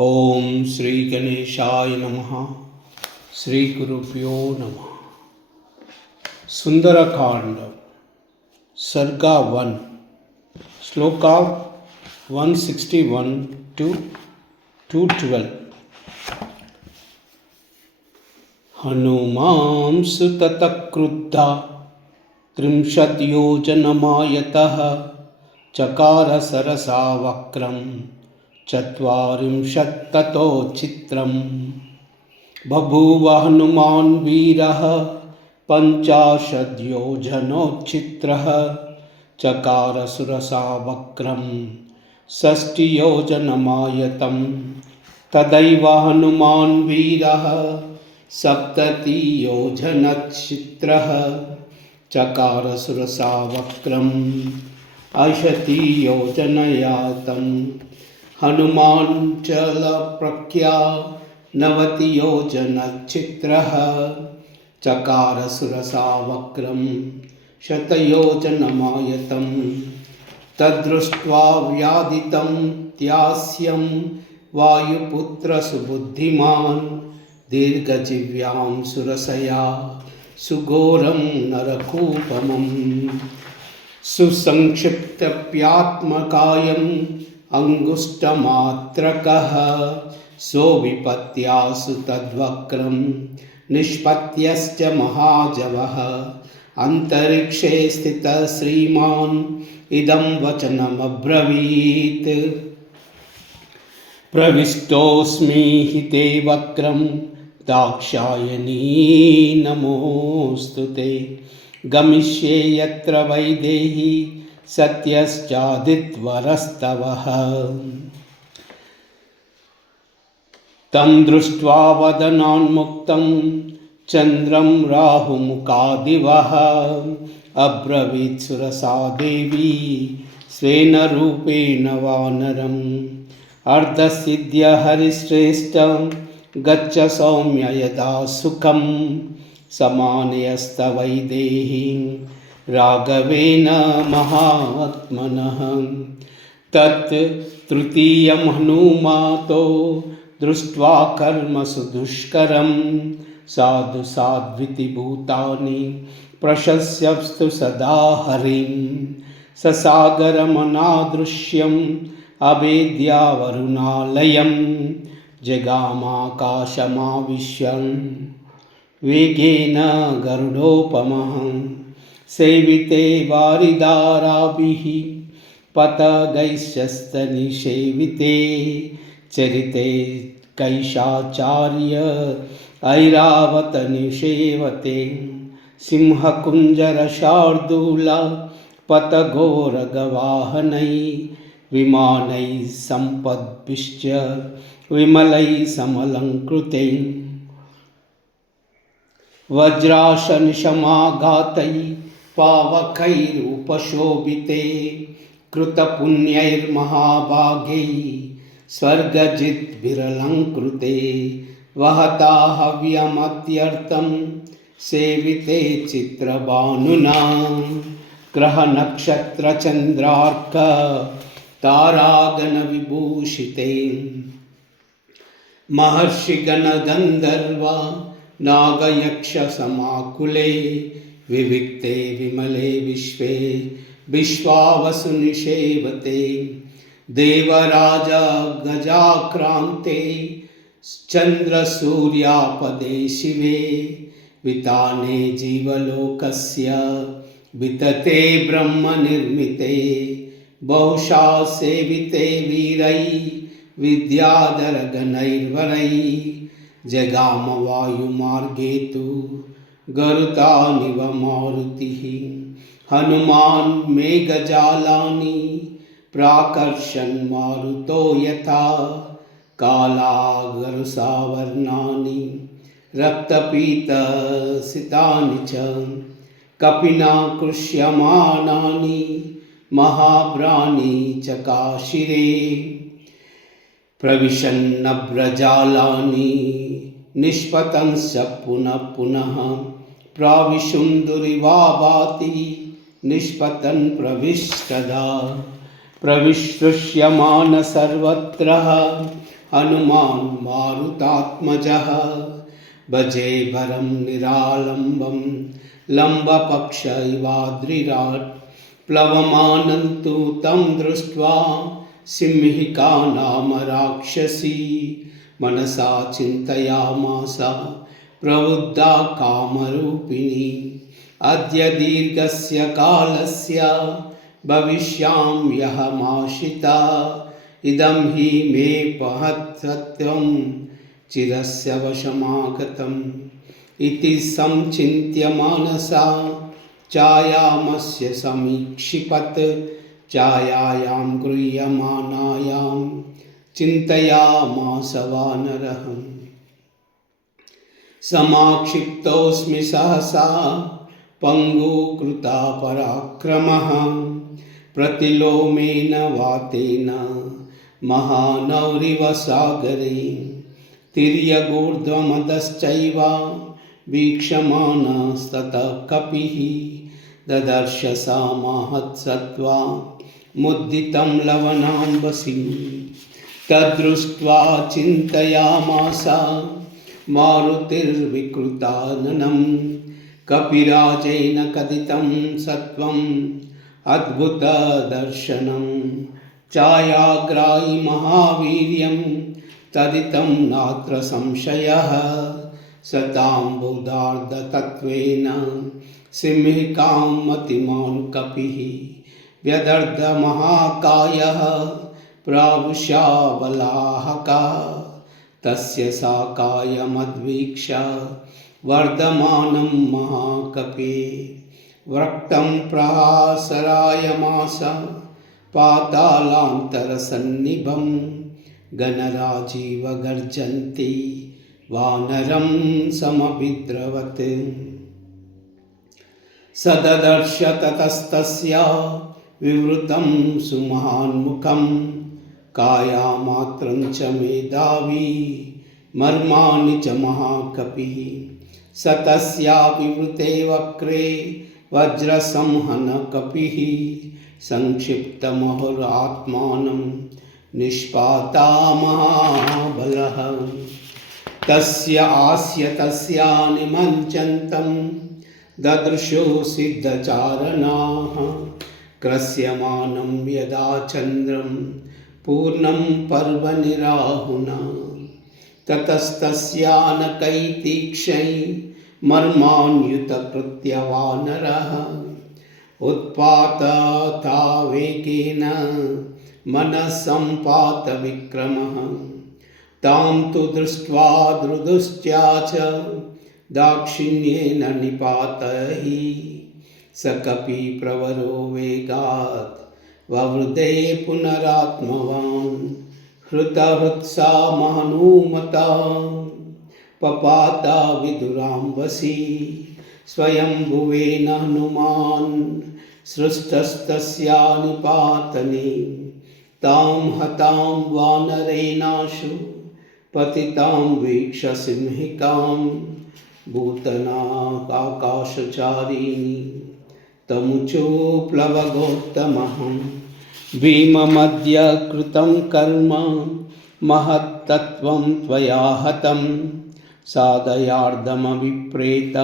ओम श्री गणेशाय नमः। श्री गुरुभ्यो नमः। सुंदरकांड सर्गा 1 श्लोका 161 to 212। हनुमांसु ततः क्रुद्धा त्रिंशद्योजनमायतः चकार सरसा वक्रम् चत्वारिंशत्ततो चित्रम्। बभूव हनुमान् वीरः पञ्चाशद्योजनोच्चित्रः चकार सुरसा वक्रम् षष्टियोजनमायतम्। तदैव हनुमान् वीरः सप्ततियोजनच्चित्रः चकार सुरसा वक्रम् अशीतियोजनयातम्। हनुमान् चलप्रख्या नवतियोजनच्चित्रः चकार सुरसा वक्रम् शतयोजनमायतम्। तद्दृष्ट्वा व्यादितं त्यास्यं वायुपुत्रसुबुद्धिमान् दीर्घजिह्वां सुरसया सुघोरं नरकूपमम् सुसंक्षिप्तप्यात्मकायम् अंगुष्ठमात्रकः सोऽविपत्यासु तद्वक्रं निष्पत्यश्च महाजवः। अन्तरिक्षे स्थितः श्रीमान् इदं वचनमब्रवीत्। प्रविष्टोऽस्मि हि ते वक्रं दाक्षायणी नमोऽस्तु ते। गमिष्ये यत्र वैदेही सत्यश्चादित्वरस्तवः। तं दृष्ट्वा वदनान्मुक्तं चन्द्रं राहुमुखादिवः। अब्रवीत् सुरसा देवी स्वेन रूपेण वानरम्। अर्धसिद्ध्य हरिश्रेष्ठ गच्छ सौम्य यदा सुखं समानयस्तवैदेहीं राघवेन महात्मनः। तत् तृतीयं हनुमातो दृष्ट्वा कर्मसु दुष्करं साधु साध्विति भूतानि प्रशस्यस्तु सदा हरिं। ससागरमनादृश्यम् अवेद्यावरुणालयं जगामाकाशमाविश्यन् वेगेन गरुडोपमः। सेविते वारिदाराभिः पतगैश्चस्तनिषेविते चरिते कैशाचार्य ऐरावतनिषेवते। सिंहकुञ्जरशार्दूला पतघोरगवाहनैः विमानैः सम्पद्भिश्च विमलैः समलङ्कृतैः। वज्राशनिशमाघातैः पावकैरुपशोभिते कृतपुण्यैर्महाभागैः स्वर्गजिद्भिरलङ्कृते। वहता हव्यमत्यर्थं सेविते चित्रभानुना ग्रहनक्षत्रचन्द्रार्क तारागणविभूषिते। महर्षिगणगन्धर्वा नागयक्षसमाकुले विविक्ते विमले विश्वे विश्वावसुनिषेवते। देवराजा गजाक्रान्ते चन्द्रसूर्यापदे शिवे विताने जीवलोकस्य वितते ब्रह्मनिर्मिते। बहुशा सेविते वीरैः विद्याधरगणैर्वरैः जगाम वायुमार्गे तु गरुतानिव मारुतिः। हनुमान् मेघजालानि प्राकर्षन् मारुतो यथा कालागरुसावर्णानि रक्तपीतसितानि च कपिना कृष्यमाणानि महाभ्रानि चकाशिरे। प्रविशन्नभ्रजालानि निष्पतंश्च पुनः पुनः प्राविशुन्दुरिवा भाति निष्पतन् प्रविष्टदा। प्रविश्रुष्यमान सर्वत्र हनुमान् मारुतात्मजः भजे भरं निरालम्बं लम्बपक्ष इवाद्रिराट् प्लवमानं तु तं दृष्ट्वा सिंहिका नाम राक्षसी मनसा चिन्तयामास प्रवृद्धा कामरूपिणी अद्य दीर्घस्य कालस्य भविष्याम्यहमाशिता इदं हि मे महत्त्वं चिरस्य वशमागतम् इति संचिन्त्य मनसा छायामस्य समीक्षिपत् छायायां गृह्यमानायां चिन्तयामास वानरः समाक्षिप्तोऽस्मि सहसा पङ्गुकृता पराक्रमः प्रतिलोमेन वातेन महानौरिव सागरे तिर्यगूर्ध्वमदश्चैव वीक्षमाणस्ततः कपिः ददर्श सा महत्सत्त्वा मुद्दितं लवणाम्बसीं तद्दृष्ट्वा चिन्तयामास मारुतिर्विकृताननं कपिराजेन कथितं सत्त्वम् अद्भुतदर्शनं छायाग्राहि महावीर्यं तदितं नात्र संशयः सताम्बुदार्धतत्त्वेन सिंहिकां मतिमान् कपिः व्यदर्धमहाकायः प्रावुष्याबलाहकः तस्य साकायमद्वीक्ष्य वर्धमानं महाकपे वक्तं प्रहासरायमास पातालान्तरसन्निभं गणराजीव गर्जन्ति वानरं समभिद्रवत् सददर्श ततस्तस्य विवृतं सुमहान्मुखं कायामात्रं च मेधावी मर्माणि च महाकपिः स तस्या विवृते वक्रे वज्रसंहनकपिः संक्षिप्तमहुरात्मानं निष्पाता महाबलः तस्य आस्य तस्यानिमञ्चन्तं ददृशो सिद्धचारणाः क्रस्यमानं यदा चन्द्रं पूर्णं पर्वनिराहुना ततस्तस्यानकैतीक्षै मर्मान्युतकृत्य वानरः उत्पाततावेगेन मनः सम्पातविक्रमः तां तु दृष्ट्वा दृदुश्चाच दाक्षिण्येन निपातयि स कपि प्रवरो वेगात् ववृधे पुनरात्मवान् हृतहृत्सा महानुमता पपाता विदुराम्बसी स्वयंभुवेन हनुमान् सृष्टस्तस्या निपातने तां हतां वानरेणाशु पतितां वीक्ष सिंहिकां भूतनाकाशचारिणी तमुचो प्लवगोत्तमहं भीममद्य कृतं कर्म महत्तत्त्वं त्वया हतं साधयार्धमभिप्रेत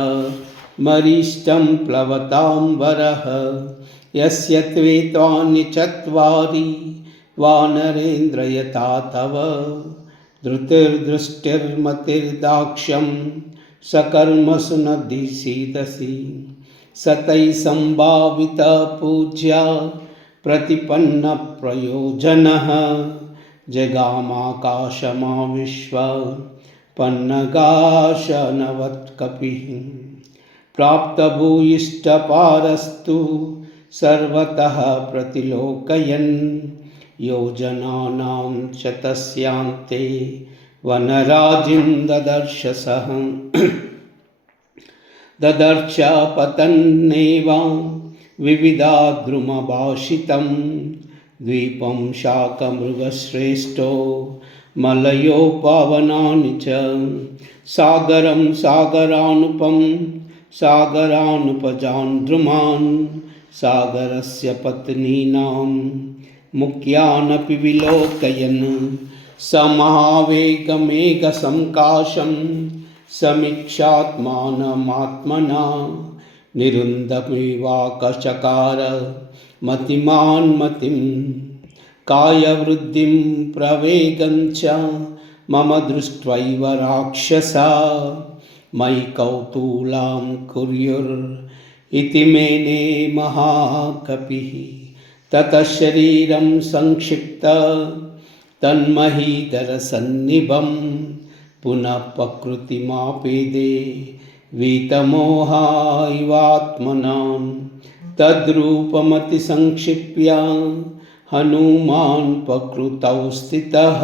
मरीष्टं प्लवतां वरः यस्य त्वेतानि चत्वारि वानरेन्द्र यथा तव धृतिर्दृष्टिर्मतिर्दाक्ष्यं सकर्मसु न दिसीदसि सतै संभावित पूज्य प्रतिपन्न प्रयोजनः जगामाकाशमाविश्व पन्नगाशनवत्कपिः प्राप्तभूयिष्ठपारस्तु सर्वतः प्रतिलोकयन् योजनानां च तस्यान्ते वनराजिं ददर्श सः ददर्श पतन्नेव विविधाद्रुमभाषितं द्वीपं शाकमृगश्रेष्ठो मलयोपवनानि च सागरं सागरानुपं सागरानुपजान्ध्रुमान् सागरस्य पत्नीनां मुख्यानपि विलोकयन् स महावेगमेघसङ्काशं समीक्षात्मानमात्मना निरुन्धमेवाकचकार मतिमान्मतिं कायवृद्धिं प्रवेगं च मम दृष्ट्वैव राक्षसा मयि कौतूलां कुर्युरिति मेने महाकपिः ततः शरीरं संक्षिप्त तन्महीधरसन्निभं पुनः प्रकृतिमापेदे वीतमोहा इवात्मनां तद्रूपमतिसंक्षिप्य हनुमान् प्रकृतौ स्थितः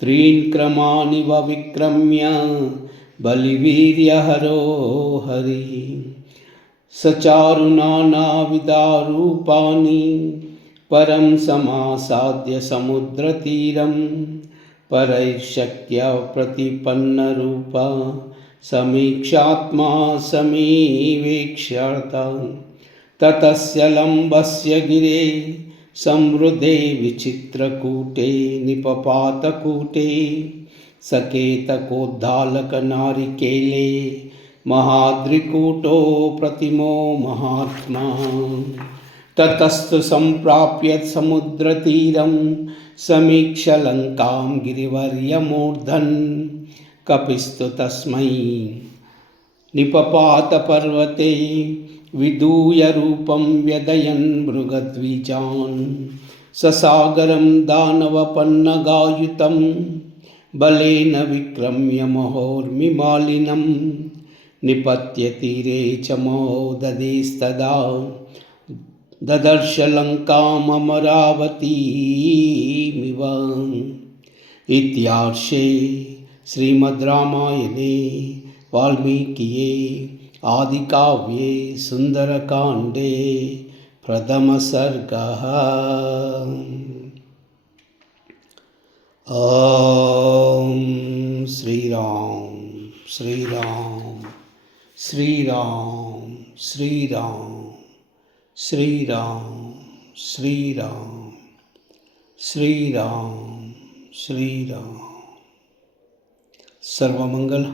त्रीन् क्रमानिव विक्रम्य बलिवीर्यहरो हरिः सचारु नानाविधारूपाणि परं समासाद्य समुद्रतीरं परैर्शक्य प्रतिपन्नरूप समीक्षात्मा समीवेक्ष्यता ततस्य लम्बस्य गिरे संवृधे विचित्रकूटे निपपातकूटे सकेतकोद्दालकनारिकेले महाद्रिकूटो प्रतिमो महात्मा ततस्तु सम्प्राप्य समुद्रतीरं समीक्ष्य लङ्कां गिरिवर्यमूर्धन् कपिस्तु तस्मै निपपातपर्वते विदूय रूपं व्यदयन् मृगद्विजान् ससागरं दानवपन्नगायुतं बलेन विक्रम्य महोर्मिमालिनं निपत्य तीरे च महोदधेस्तदा ददर्श लङ्काममरावतीमिव इत्यार्षे श्रीमद् रामायणे वाल्मीकिये आदिकाव्ये सुन्दरकाण्डे प्रथमसर्गः। ॐ श्रीराम श्रीराम श्रीराम श्रीराम श्रीराम श्रीराम श्रीराम श्रीराम सर्वमंगल।